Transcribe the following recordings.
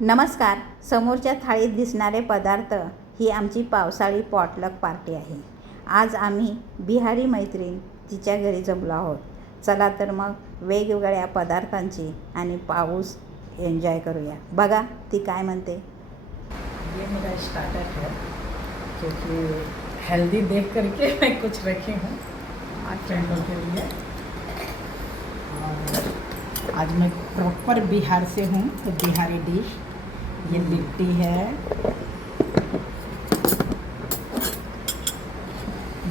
नमस्कार. समोरच्या थाळीत दिसणारे पदार्थ ही आमची पावसाळी पॉटलक पार्टी आहे. आज आम्ही बिहारी मैत्रीण तिच्या घरी जमलो आहोत. चला तर मग वेगवेगळ्या पदार्थांची आणि पाऊस एन्जॉय करूया. बघा ती काय म्हणते. ये मेरा स्टार्टर है क्योंकि हेल्दी देख करके मैं कुछ रखी हूँ फ्रेंडों के लिए। और आज मैं प्रॉपर बिहार से हूँ तो बिहारी डिश ये लिट्टी है,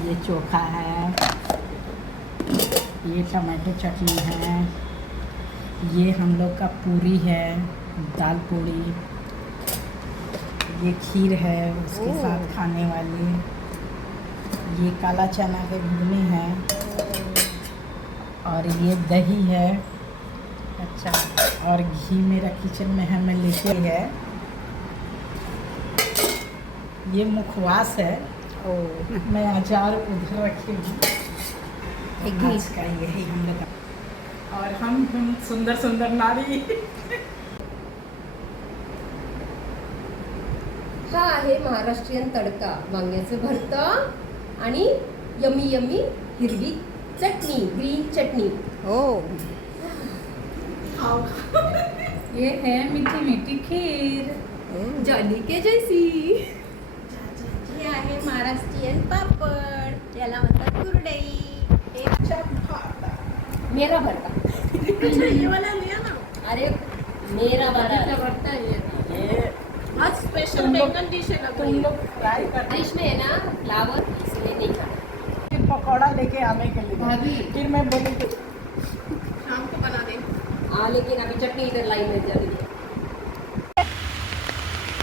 ये चोखा है, ये टमाटो चटनी है, ये हम लोग का पूरी है, दाल पूरी, ये खीर है उसके साथ खाने वाली, ये काला चना के घुगनी है और ये दही है। अच्छा, और घी मेरा किचन में है, मैं लेके है। ये मुखवास है, मैं अचार उधर रखी हूँ। आज का यही हम लोग का। और हम सुंदर सुंदर नारी। हा आहे महाराष्ट्रीयन तडका, वांग्याचं भरतं आणि यमी यमी हिरवी चटणी, ग्रीन चटणी। ये है मीठी मीठी खीर जाली के जैसी। हे आहे महाराष्ट्रीयन पापड, याला म्हणतात कुरडई। मेरा भरता। ये वाला लिया ना। अरे मेरा भरता ये आज स्पेशल बैंगन डिश है तुम लोग ट्राई कर। डिश में है ना फ्लावर, इसलिए नहीं खाना। पकौड़ा लेके आने के लिए भाभी। फिर मैं बोली कि शाम को बना दे। हाँ, लेकिन अभी चटनी इधर लाइन में चल रही है।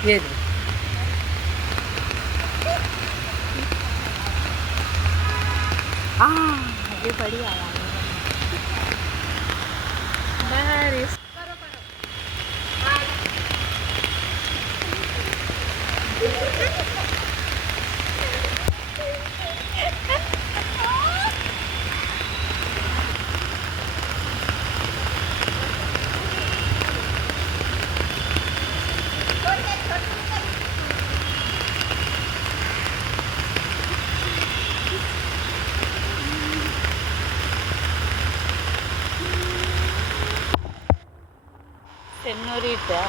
ये ये बढ़िया है. Señorita.